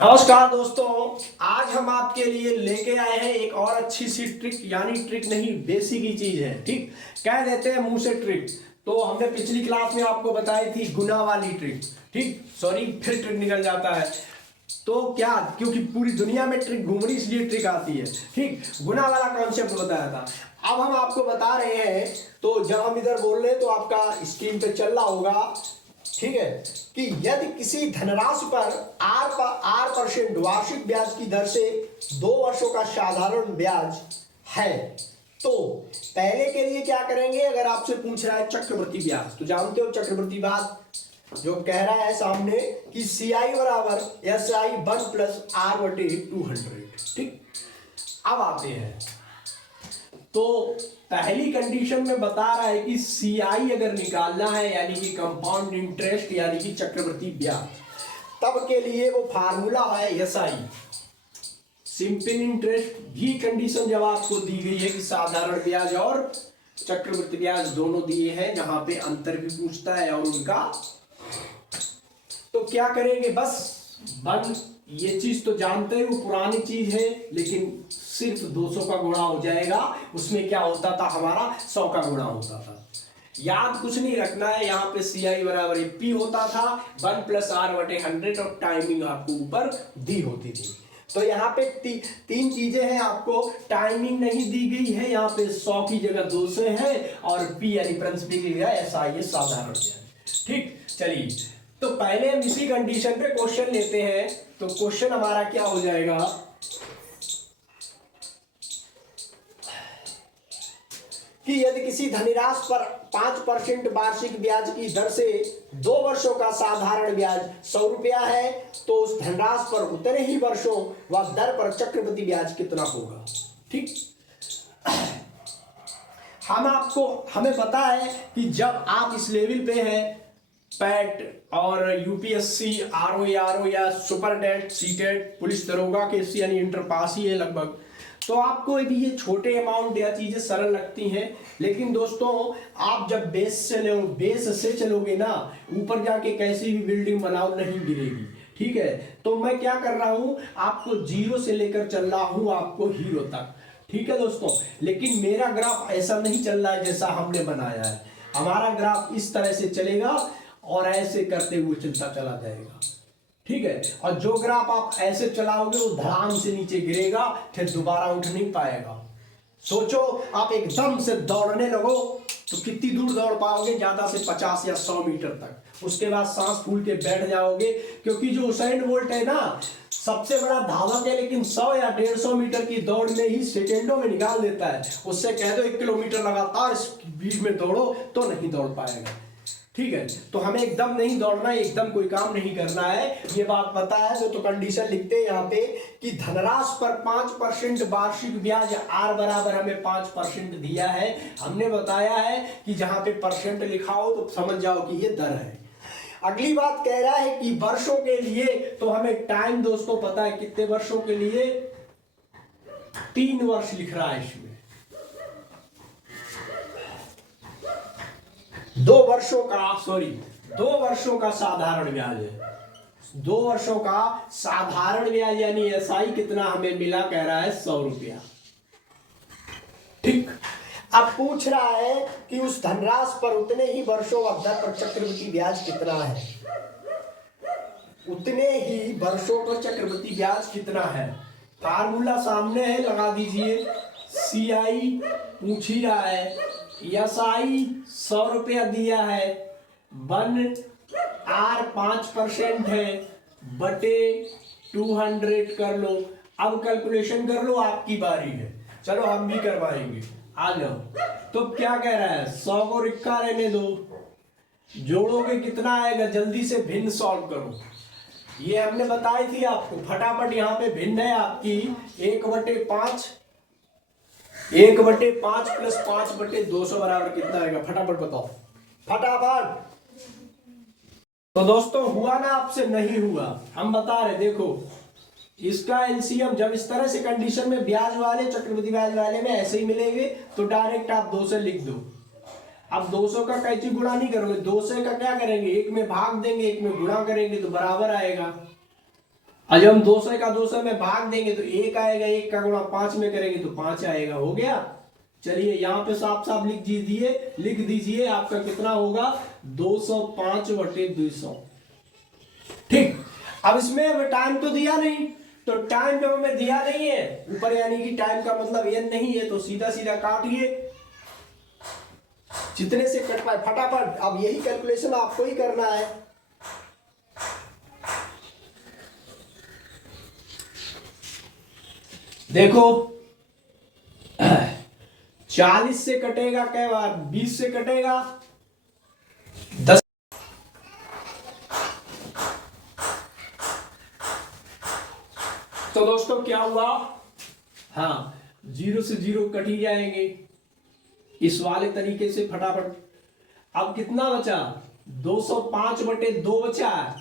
नमस्कार दोस्तों, आज हम आपके लिए लेके आए हैं एक और अच्छी सी ट्रिक। यानी ट्रिक नहीं, बेसिक ही चीज है। ठीक, कह देते हैं मुंह से ट्रिक। तो हमने पिछली क्लास में आपको बताई थी गुना वाली ट्रिक। ठीक, सॉरी, फिर ट्रिक निकल जाता है। तो क्या, क्योंकि पूरी दुनिया में ट्रिक घूम रही इसलिए ट्रिक आती है। ठीक, गुना वाला कॉन्सेप्ट बताया था। अब हम आपको बता रहे हैं। तो जब हम इधर बोल रहे हैं तो आपका स्क्रीन पे चल रहा होगा, ठीक है, कि यदि किसी धनराशि पर आर% वार्षिक ब्याज की दर से 2 वर्षों का साधारण ब्याज है, तो पहले के लिए क्या करेंगे। अगर आपसे पूछ रहा है चक्रवृद्धि ब्याज, तो जानते हो चक्रवृद्धि ब्याज जो कह रहा है सामने कि CI बराबर SI 1+R/200। ठीक, अब आते हैं। तो पहली कंडीशन में बता रहा है कि CI अगर निकालना है, यानी कि कंपाउंड इंटरेस्ट, यानी कि चक्रवृद्धि ब्याज, तब के लिए वो फार्मूला है SI, सिंपल इंटरेस्ट। भी कंडीशन जब आपको दी गई है कि साधारण ब्याज और चक्रवृद्धि ब्याज दोनों दिए हैं, जहां पे अंतर भी पूछता है और उनका, तो क्या करेंगे, बस ये चीज तो जानते हो, पुरानी चीज है, लेकिन सिर्फ 200 का गुणा हो जाएगा। उसमें क्या होता था, हमारा 100 का गुणा होता था। याद कुछ नहीं रखना है, यहाँ पे CI बराबर P होता था 1+R/100 और टाइमिंग आपको ऊपर दी होती थी। तो यहाँ पे तीन चीजें हैं। आपको टाइमिंग नहीं दी गई है, यहाँ पे 100 की जगह 200 है, और P यानी प्रिंसिपल की जगह SI ये साधारण ब्याज। ठीक, चलिए, तो पहले हम इसी कंडीशन पे क्वेश्चन लेते हैं। तो क्वेश्चन हमारा क्या हो जाएगा कि यदि किसी धनराशि पर 5% वार्षिक ब्याज की दर से 2 वर्षों का साधारण ब्याज 100 रुपया है, तो उस धनराशि पर उतने ही वर्षों व दर पर चक्रवृद्धि ब्याज कितना होगा। ठीक, हमें पता है कि जब आप इस लेवल पे हैं, पैट और UPSC RO या सुपरटेट, सीटेट, पुलिस दरोगा के यानी इंटर पास ही है लगभग, तो आपको यदि ये छोटे अमाउंट या चीजें सरल लगती हैं, लेकिन दोस्तों आप जब बेस से चलोगे ना, ऊपर जाके कैसी भी बिल्डिंग बनाओ नहीं गिरेगी। ठीक है, तो मैं क्या कर रहा हूं, आपको 0 से लेकर चल रहा हूं, आपको हीरो तक। ठीक है दोस्तों, लेकिन मेरा ग्राफ ऐसा नहीं चल रहा है जैसा हमने बनाया है। हमारा ग्राफ इस तरह से चलेगा और ऐसे करते हुए चलता चला जाएगा। ठीक है, और जो ग्राफ आप ऐसे चलाओगे वो धड़ाम से नीचे गिरेगा, फिर दोबारा उठ नहीं पाएगा। सोचो, आप एकदम से दौड़ने लगो तो कितनी दूर दौड़ पाओगे, ज्यादा से 50 या 100 मीटर तक। उसके बाद सांस फूल के बैठ जाओगे, क्योंकि जो उसेन बोल्ट है ना, सबसे बड़ा धावक है, लेकिन 100 या 150 मीटर की दौड़ में ही सेकेंडों में निकाल देता है। उससे कह दो 1 किलोमीटर लगातार स्पीड में दौड़ो तो नहीं दौड़ पाएगा। ठीक है, तो हमें एकदम नहीं दौड़ना है, एकदम कोई काम नहीं करना है, ये बात पता है। तो कंडीशन लिखते हैं यहाँ पे कि धनराशि पर 5% वार्षिक ब्याज, R बराबर हमें 5% दिया है। हमने बताया है कि जहां पे परसेंट लिखा हो तो समझ जाओ कि ये दर है। अगली बात कह रहा है कि वर्षों के लिए, तो हमें टाइम दोस्तों पता है कितने वर्षों के लिए, 3 वर्ष लिख रहा है इसमें। 2 वर्षों का साधारण ब्याज है। 2 वर्षों का साधारण ब्याज यानी SI कितना हमें मिला, कह रहा है 100 रुपया। ठीक, अब पूछ रहा है कि उस धनराशि पर उतने ही वर्षों व दर पर चक्रवृद्धि ब्याज कितना है। उतने ही वर्षों का चक्रवृद्धि ब्याज कितना है, फार्मूला सामने है, लगा दीजिए। CI पूछ ही रहा है, SI 100 रुपया दिया है, 1R 5% है, बटे 200 कर लो। अब कैलकुलेशन कर लो, आपकी बारी है। चलो हम भी करवाएंगे, आ जाओ। तो क्या कह रहा है, 100 को रिक्का रहने दो, जोड़ोगे कितना आएगा, जल्दी से भिन्न सॉल्व करो। ये हमने बताई थी आपको, फटाफट यहाँ पे भिन्न है आपकी 1/5 + 5/200 बराबर कितना आएगा, फटाफट बताओ, फटाफट। तो दोस्तों हुआ ना आपसे, नहीं हुआ, हम बता रहे, देखो इसका एलसीएम जब इस तरह से कंडीशन में ब्याज वाले, चक्रवृद्धि ब्याज वाले में ऐसे ही मिलेंगे, तो डायरेक्ट आप 2 से लिख दो। अब 200 का कैसे गुणा नहीं करोगे, 200 का क्या करेंगे, एक में भाग देंगे, एक में गुणा करेंगे, तो बराबर आएगा। आज हम 200 का 200 में भाग देंगे तो 1 आएगा, 1 का गुणा 5 में करेंगे तो 5 आएगा। हो गया। चलिए यहाँ पे साफ साफ लिख दीजिए आपका कितना होगा 205/200। ठीक। अब इसमें हमें टाइम तो दिया नहीं, तो टाइम जब हमें दिया नहीं है ऊपर, यानी कि टाइम का मतलब n नहीं है, तो सीधा सीधा काटिए जितने से कट पाए फटाफट। अब यही कैलकुलेशन आपको ही करना है। देखो 40 से कटेगा कै बार, 20 से कटेगा 10। तो दोस्तों क्या हुआ, हाँ 0 से 0 कट ही जाएंगे इस वाले तरीके से फटाफट। अब कितना बचा 205/2 बचा है।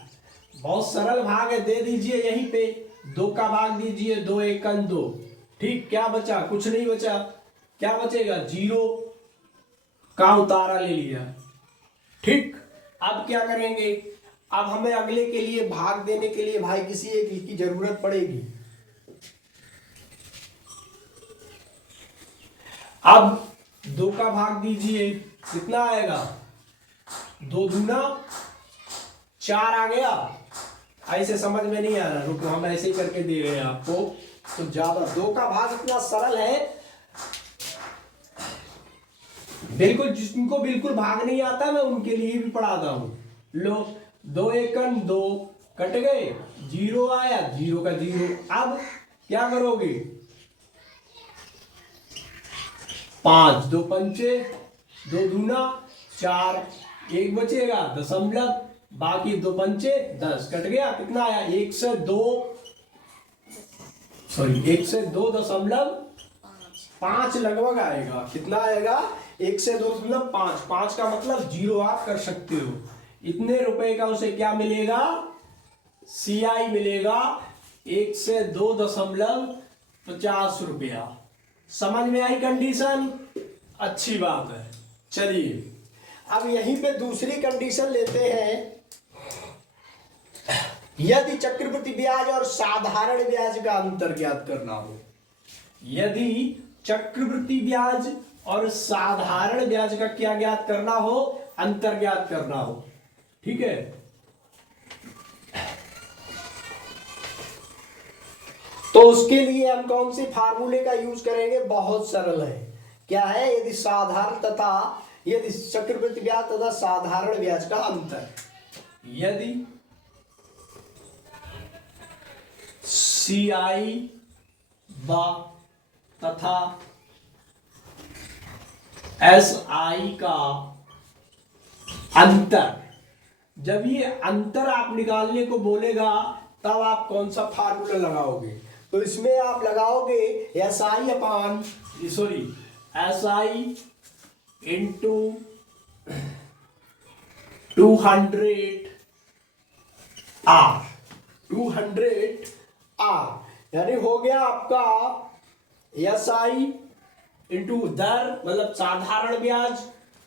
बहुत सरल भाग है, दे दीजिए यहीं पे 2 का भाग दीजिए, 2 एकम 2। ठीक। क्या बचा, कुछ नहीं बचा। क्या बचेगा 0 का उतारा ले लिया। ठीक। अब क्या करेंगे, अब हमें अगले के लिए भाग देने के लिए भाई किसी एक की जरूरत पड़ेगी। अब 2 का भाग दीजिए, कितना आएगा 2 दूना 4 आ गया। ऐसे समझ में नहीं आ रहा, रुको हम ऐसे ही करके दे रहे हैं आपको तो ज्यादा। 2 का भाग इतना सरल है, बिल्कुल जिनको बिल्कुल भाग नहीं आता मैं उनके लिए भी पढ़ाता हूं। लो 2 एकम 2 कट गए, 0 आया, 0 का 0। अब क्या करोगे 5 2 पंचे 2 दूना 4, 1 बचेगा दशमलव, बाकी 2 पंचे 10 कट गया। कितना आया 1 से 2, सॉरी 1 से 2.5 लगभग आएगा। कितना आएगा 1 से 2.5, 5 का मतलब 0 आप कर सकते हो। इतने रुपए का उसे क्या मिलेगा, CI मिलेगा 1 से 2.50 रुपया। समझ में आई कंडीशन, अच्छी बात है। चलिए अब यहीं पे दूसरी कंडीशन लेते हैं। यदि चक्रवृद्धि ब्याज और साधारण ब्याज का अंतर ज्ञात करना हो, यदि चक्रवृद्धि ब्याज और साधारण ब्याज का क्या ज्ञात करना हो, अंतर ज्ञात करना हो। ठीक है। तो उसके लिए हम कौन से फार्मूले का यूज करेंगे, बहुत सरल है। क्या है, यदि चक्रवृद्धि ब्याज तथा साधारण ब्याज का अंतर, यदि CI तथा SI का अंतर, जब ये अंतर आप निकालने को बोलेगा तब आप कौन सा फार्मूला लगाओगे, तो इसमें आप लगाओगे SI इंटू 200R, यानी हो गया आपका SI इंटू दर मतलब साधारण ब्याज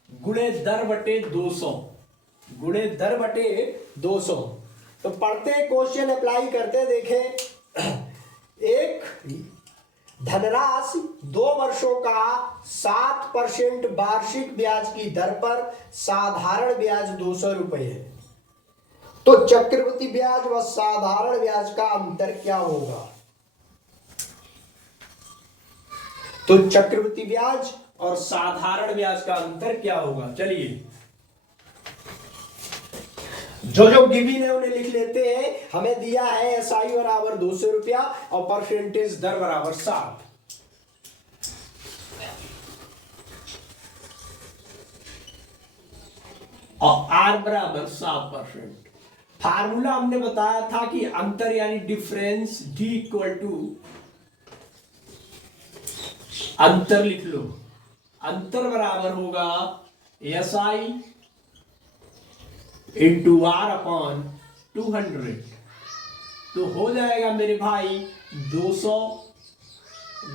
गुणे दर बटे 200, गुणे दर बटे 200। तो पढ़ते क्वेश्चन अप्लाई करते देखें। एक धनराशि 2 वर्षों का 7% वार्षिक ब्याज की दर पर साधारण ब्याज 200 रुपए है, तो चक्रवृद्धि ब्याज व साधारण ब्याज का अंतर क्या होगा। तो चक्रवृद्धि ब्याज और साधारण ब्याज का अंतर क्या होगा। चलिए जो गिवन है उन्हें लिख लेते हैं। हमें दिया है SI बराबर 200 रुपया और परसेंटेज दर बराबर 7। और R बराबर 7%। फार्मूला हमने बताया था कि अंतर यानी डिफरेंस D इक्वल टू अंतर लिख लो, अंतर बराबर होगा SI इंटू R अपॉन 200। तो हो जाएगा मेरे भाई 200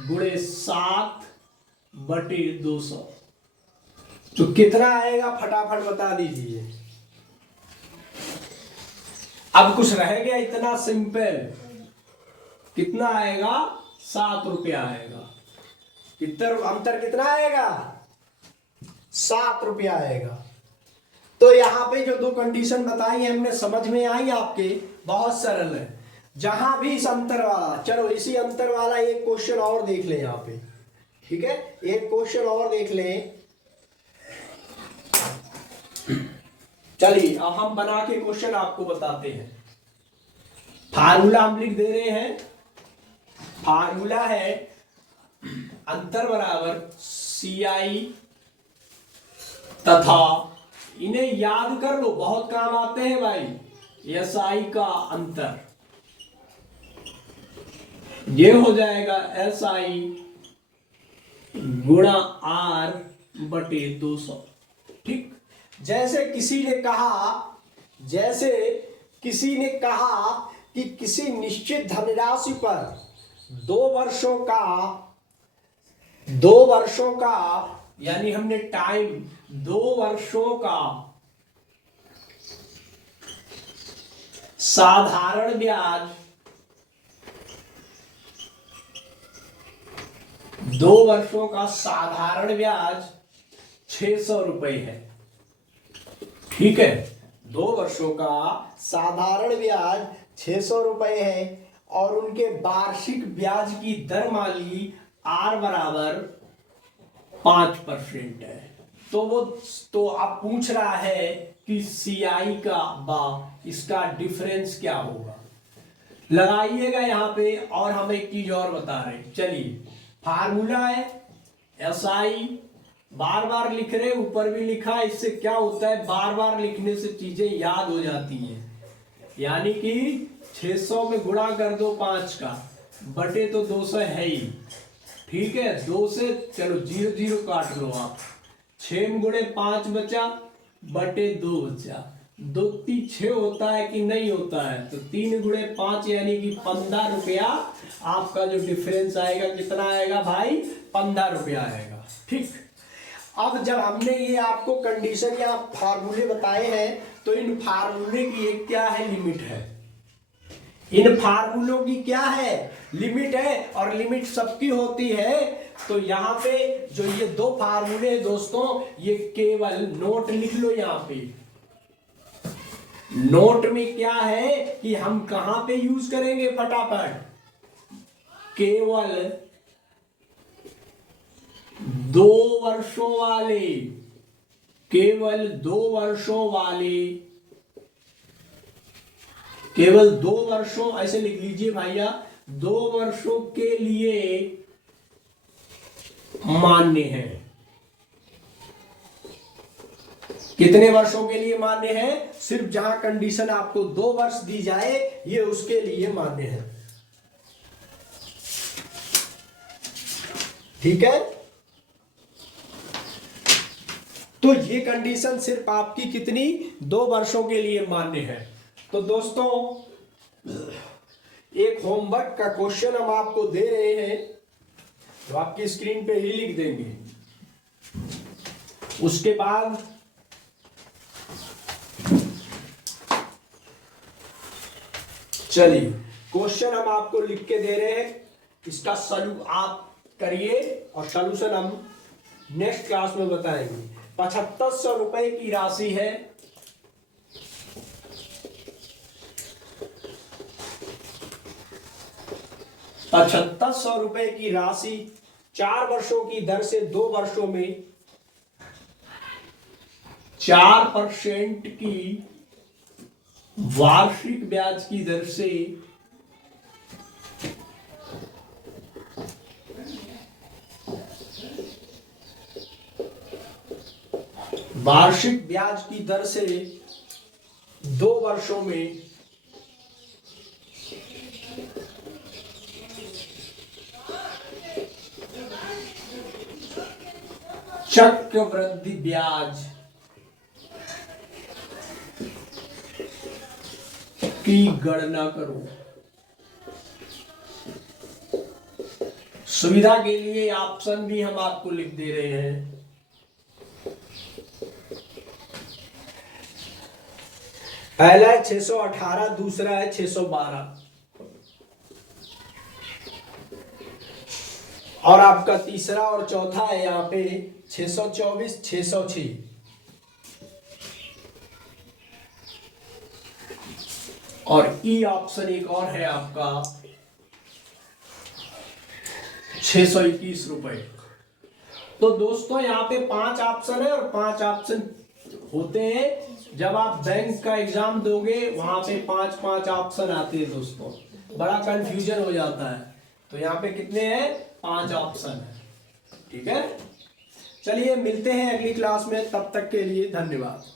गुणे 7 बटे 200। तो कितना आएगा फटाफट बता दीजिए। अब कुछ रह गया इतना सिंपल, कितना आएगा? 7 रुपया आएगा। अंतर कितना आएगा? 7 रुपया आएगा। तो यहाँ पे जो दो कंडीशन बताई है हमने, समझ में आई आपके? बहुत सरल है। जहां भी इस अंतर वाला, चलो इसी अंतर वाला एक क्वेश्चन और देख ले यहाँ पे, ठीक है? एक क्वेश्चन और देख लें। चलिए अब हम बना के क्वेश्चन आपको बताते हैं। फार्मूला हम लिख दे रहे हैं। फार्मूला है अंतर बराबर CI तथा, इन्हें याद कर लो, बहुत काम आते हैं भाई, SI का अंतर। ये हो जाएगा SI गुणा R बटे 200। ठीक, जैसे किसी ने कहा कि किसी निश्चित धनराशि पर 2 वर्षों का यानी हमने टाइम 2 वर्षों का साधारण ब्याज 2 वर्षों का साधारण ब्याज 600 रुपए है। ठीक है, 2 वर्षों का साधारण ब्याज 600 रुपए है और उनके वार्षिक ब्याज की दर मान ली R बराबर 5% है। तो अब पूछ रहा है कि CI का इसका डिफरेंस क्या होगा। लगाइएगा यहाँ पे। और हम एक चीज और बता रहे हैं, चलिए फार्मूला है SI, बार बार लिख रहे, ऊपर भी लिखा। इससे क्या होता है, बार बार लिखने से चीजें याद हो जाती हैं। यानी कि 600 में गुणा कर दो 5 का, बटे तो 200 है ही। ठीक है, 2 से चलो 0 0 काट लो आप, 6 में गुणे 5 बचा, बटे 2 बचा। 2 3 6 होता है कि नहीं होता है? तो 3 गुणे 5 यानी कि 15 रुपया आपका जो डिफरेंस आएगा, कितना आएगा भाई? 15 रुपया आएगा। ठीक, अब जब हमने ये आपको कंडीशन या फार्मूले बताए हैं, तो इन फार्मूले की एक क्या है? लिमिट है। इन फार्मूलों की क्या है? लिमिट है। और लिमिट सबकी होती है। तो यहाँ पे जो ये 2 फार्मूले हैं दोस्तों, ये केवल नोट लिख लो यहाँ पे। नोट में क्या है कि हम कहां पे यूज करेंगे फटाफट? केवल 2 वर्षों वाले, केवल 2 वर्षों, ऐसे लिख लीजिए भैया, 2 वर्षों के लिए मान्य है। कितने वर्षों के लिए मान्य है? सिर्फ जहां कंडीशन आपको 2 वर्ष दी जाए, ये उसके लिए मान्य है। ठीक है, तो ये कंडीशन सिर्फ आपकी कितनी? 2 वर्षों के लिए मान्य है। तो दोस्तों एक होमवर्क का क्वेश्चन हम आपको दे रहे हैं, तो आपकी स्क्रीन पे ही लिख देंगे। उसके बाद चलिए क्वेश्चन हम आपको लिख के दे रहे हैं, इसका आप करिए और सॉल्यूशन हम नेक्स्ट क्लास में बताएंगे। 7500 रुपए की राशि है, ₹7500 की राशि 4 वर्षों की दर से 2 वर्षों में 4% की वार्षिक ब्याज की दर से वार्षिक ब्याज की दर से 2 वर्षों में चक्रवृद्धि ब्याज की गणना करो। सुविधा के लिए ऑप्शन भी हम आपको लिख दे रहे हैं। पहला है 618, दूसरा है 612। और आपका तीसरा और चौथा है यहाँ पे 624, 606। और ई ऑप्शन एक और है आपका 621 रुपए। तो दोस्तों यहाँ पे 5 ऑप्शन है, और 5 ऑप्शन होते हैं जब आप बैंक का एग्जाम दोगे, वहां पे 5 ऑप्शन आते हैं दोस्तों, बड़ा कंफ्यूजन हो जाता है। तो यहाँ पे कितने हैं? 5 ऑप्शन है। ठीक है, चलिए मिलते हैं अगली क्लास में, तब तक के लिए धन्यवाद।